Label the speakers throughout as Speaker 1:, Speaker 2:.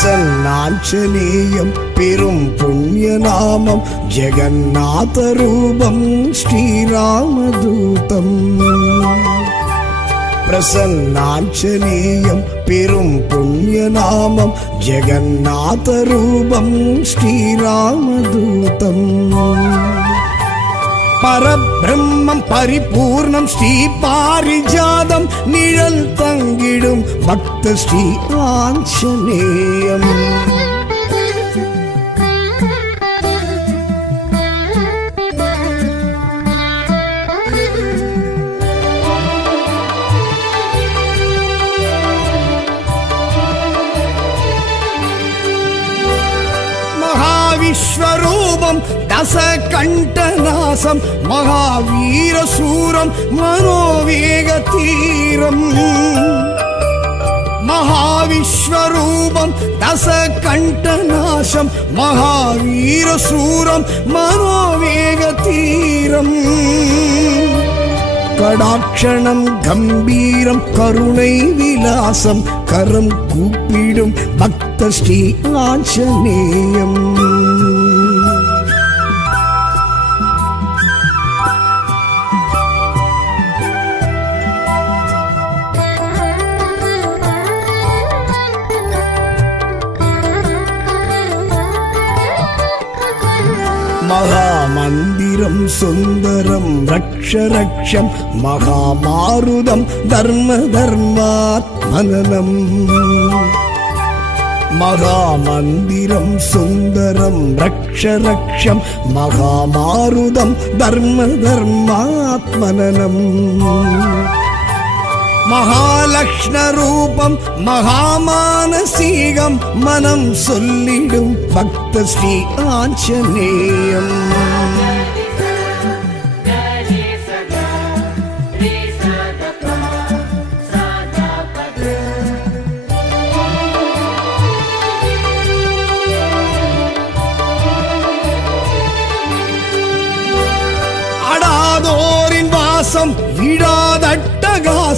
Speaker 1: பிரசன்னாஞ்சனேயம் பெரும் புண்ணிய நாமம் ஜெகநாத ரூபம் ஸ்ரீராமதூதம். பிரசன்னாஞ்சனேயம் பெரும் புண்ணிய நாமம் ஜெகநாத ரூபம் ஸ்ரீராமதூதம். பரப் பிரம்மம் பரிபூர்ணம் ஸ்ரீ பாரிஜாதம் நிழல் தங்கிடும் பக்த ஸ்ரீ ஆஞ்சநேயம். மகாவிஸ்வரூபம் மகாவீர சூரம் மனோவேக தீரம். மகாவிஸ்வரூபம் தச கண்டநாசம் மகாவீர சூரம் மனோவேக தீரம். கடாட்சணம் கம்பீரம் கருணை விலாசம் கரம் கூப்பிடும் பக்த ஸ்ரீ ஆஞ்சநேயம். மகாமந்திரம் சுந்தரம் ரக்ஷ ரக்ஷம் மகாமாருதம் தர்ம தர்மாத்மனனம் மகாமந்திரம் சுந்தரம் ரக்ஷ ரக்ஷம் மகாமாருதம் தர்ம தர்மாத்மனம் மகாலக்ஷ்ண ரூபம் மகாமானசீகம் மனம் சொல்லிடும் பக்த ஸ்ரீ ஆஞ்சநேயம். அடாதோரின் வாசம் sada,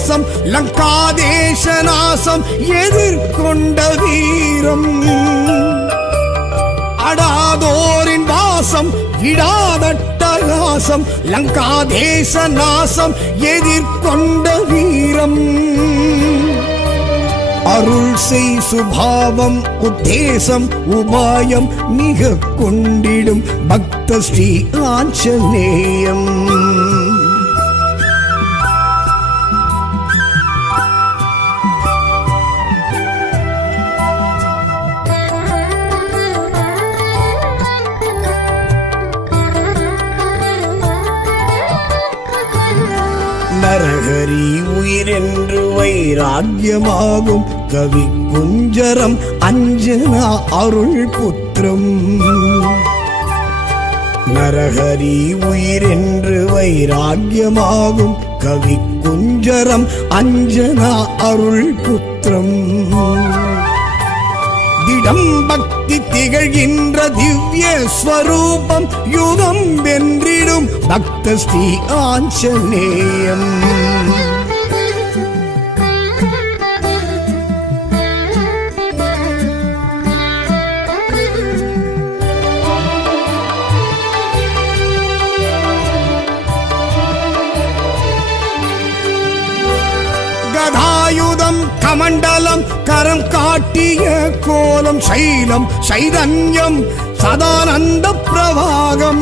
Speaker 1: விடாதட்டகாசம் லங்காதேச நாசம் எதிர்கொண்ட வீரம். அடாதோரின் வாசம் விடாதட்டகாசம் லங்காதேச நாசம் எதிர்கொண்ட வீரம். அருள் செய் சுபாவம் உத்தேசம் உபாயம் மிக கொண்டிடும் பக்த ஸ்ரீ ஆஞ்சநேயம். நரகரி உயிரென்று வைராக்கியமாகும். கவி குஞ்சரம் அஞ்சனா அருள் புத்திரம். நரஹரி உயிரென்று வைராக்கியமாகும். கவி குஞ்சரம் அஞ்சனா அருள் புத்திரம். திடம் பக்தி திகழ்கின்ற திவ்ய ஸ்வரூபம் யுகம் வென்றிடும் பக்த ஸ்ரீ ஆஞ்சநேயம். காட்டிய கோலம் சைலம் சைதன்யம் சதானந்த பிரவாகம்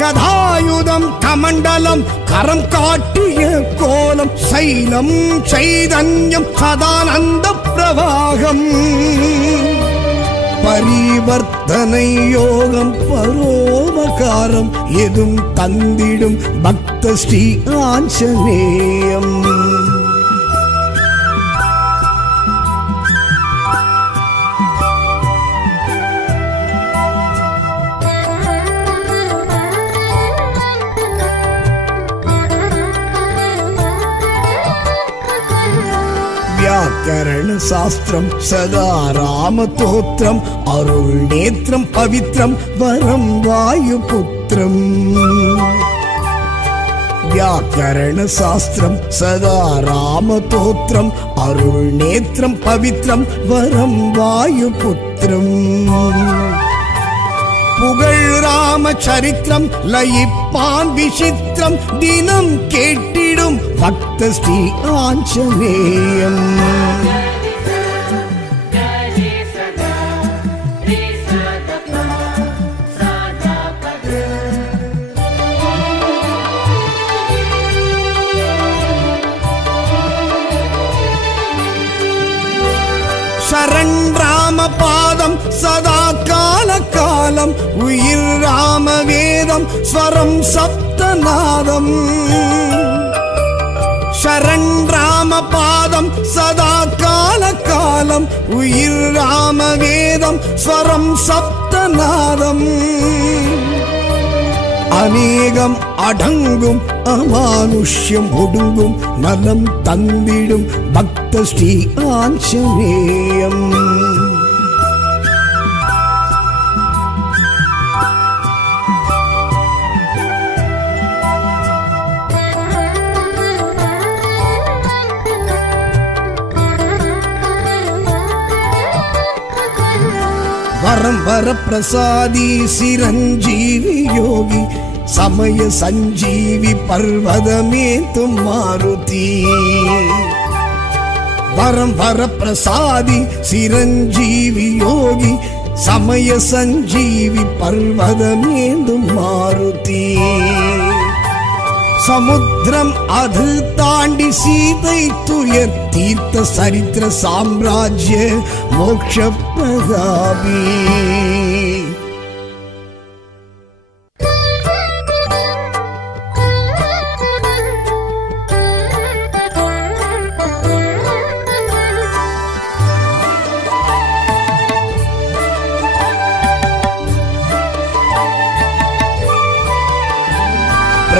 Speaker 1: கதாயுதம் கமண்டலம் கரம் காட்டிய கோலம் சைலம் சைதன்யம் சதானந்த பிரவாகம் பரிவர்த்தனை யோகம் பரோபகாரம் எதும் தந்திடும் பக்த ஸ்ரீ ஆஞ்சநேயம். கரண சாஸ்திரம் சதா ராமதோத்திரம் அருள் நேத்திரம் பவித்ரம் வரம் வாயு புத்திரம். व्याकरण शास्त्रम सदा राम तोत्रम अरुण नेत्रम पवित्रम वरम वायुपुत्रम புகழ் ராம சரித்திரம் லயிப்பான் விசித்திரம் தினம் கேட்டிடும் பக்த ஸ்ரீ ஆஞ்சநேயம்.
Speaker 2: Jai
Speaker 1: சரண் ராம பாதம் சதா கால காலம் உயிர் ராம வேதம் ஸ்வரம் சப்தநாதம். சரண் ராம பாதம் சதா கால காலம் உயிர் ராம வேதம் ஸ்வரம் சப்தநாதம். அநேகம் அடங்கும் அமானுஷ்யம் ஒடுங்கும் நலம் தந்திடும் பக்த ஸ்ரீ ஆஞ்சநேயம். வரம் வர பிரசாதி சிரஞ்சீவி யோகி சமய சஞ்சீவி பர்வதமே தும் மாருதி. வரம் வர பிரசாதி சிரஞ்சீவி யோகி சமய சஞ்சீவி பர்வதமேந்தும் மாருதி. சமுத்திரம் அது தாண்டி சீதை துயர் தீர்த்த சரித்திர சாம்ராஜ்ய மோக்ஷ பிரதாபி.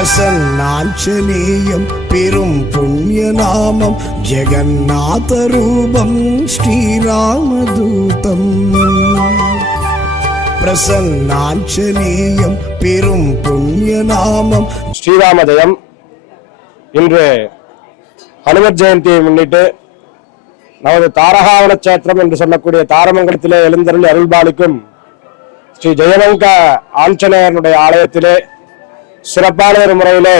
Speaker 1: பிரசன்னாஞ்சனேயம் பெரும் புண்ணிய நாமம் ஜெகநாத ரூபம் ஸ்ரீராமதூதம். பிரசன்னாஞ்சனேயம் பெரும் புண்ணிய நாமம்.
Speaker 3: ஸ்ரீராமதயம் இன்று ஹனுமத் ஜெயந்தியை முன்னிட்டு நமது தாரகாவன சேத்திரம் என்று சொல்லக்கூடிய தாரமங்கலத்திலே எழுந்தருள் அருள்பாலிக்கும் ஸ்ரீ ஜெயலங்கா ஆஞ்சநேயனுடைய ஆலயத்திலே சிறப்பான ஒரு முறையிலே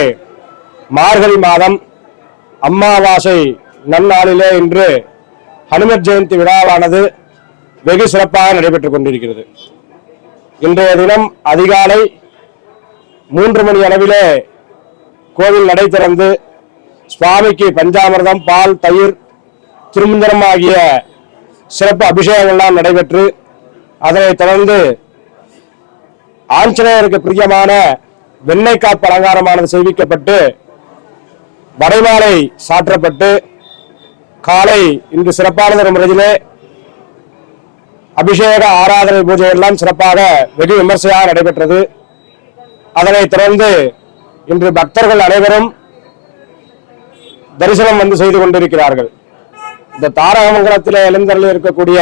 Speaker 3: மார்கழி மாதம் அம்மாவாசை நன்னாளிலே இன்று ஹனுமர் ஜெயந்தி விழாவானது வெகு சிறப்பாக நடைபெற்றுக் கொண்டிருக்கிறது. இன்றைய தினம் அதிகாலை மூன்று மணி அளவிலே கோவில் நடை திறந்து சுவாமிக்கு பஞ்சாமிர்தம் பால் தயிர் திருமந்திரம் ஆகிய சிறப்பு அபிஷேகங்கள்லாம் நடைபெற்று அதனைத் தொடர்ந்து ஆஞ்சநேயருக்கு பிரியமான வெண்ணைக்காப்பு அலங்காரமானது செய்விக்கப்பட்டு வடைமாலை சாற்றப்பட்டு காலை இன்று சிறப்பான முறையிலே அபிஷேக ஆராதனை பூஜை எல்லாம் சிறப்பாக வெகு விமர்சையாக நடைபெற்றது. அதனைத் தொடர்ந்து இன்று பக்தர்கள் அனைவரும் தரிசனம் வந்து செய்து கொண்டிருக்கிறார்கள். இந்த தாரகமங்கலத்தில் எழுந்தருளி இருக்கக்கூடிய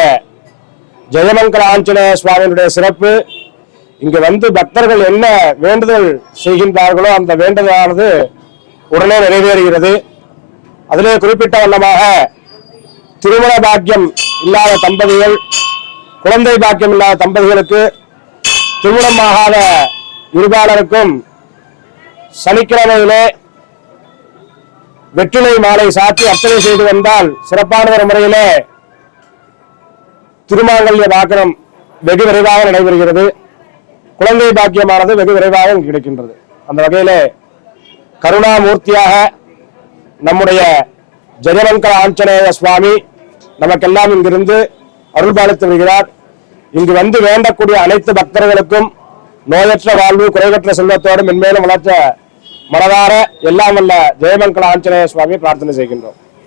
Speaker 3: ஜெயமங்கல ஆஞ்சநேய சுவாமியினுடைய சிறப்பு இங்கு வந்து பக்தர்கள் என்ன வேண்டுதல் செய்கின்றார்களோ அந்த வேண்டுதலானது உடனே நிறைவேறுகிறது. அதிலே குறிப்பிட்ட வண்ணமாக திருமண பாக்கியம் இல்லாத தம்பதிகள் குழந்தை பாக்கியம் இல்லாத தம்பதிகளுக்கு திருமணமாகாத இருபாலருக்கும் சனிக்கிழமையிலே வெற்றிலை மாலை சாத்தி அர்ச்சனை செய்து வந்தால் சிறப்பான ஒரு முறையிலே திருமாங்கல்ய பாக்கியம் வெகு விரைவாக நடைபெறுகிறது. குழந்தை பாக்கியமானது வெகு விரைவாக கிடைக்கின்றது. அந்த வகையில கருணாமூர்த்தியாக நம்முடைய ஜெகவங்கர ஆஞ்சநேய சுவாமி நமக்கெல்லாம் இங்கிருந்து அருள்பாலித்து வருகிறார். இங்கு வந்து வேண்டக்கூடிய அனைத்து பக்தர்களுக்கும் நோயற்ற வாழ்வு குறைவற்ற செல்வத்தோடு மென்மேலும் வளர்ச்ச மனதார எல்லாம் வல்ல ஜெயமங்கல ஆஞ்சநேய சுவாமி பிரார்த்தனை செய்கின்றோம்.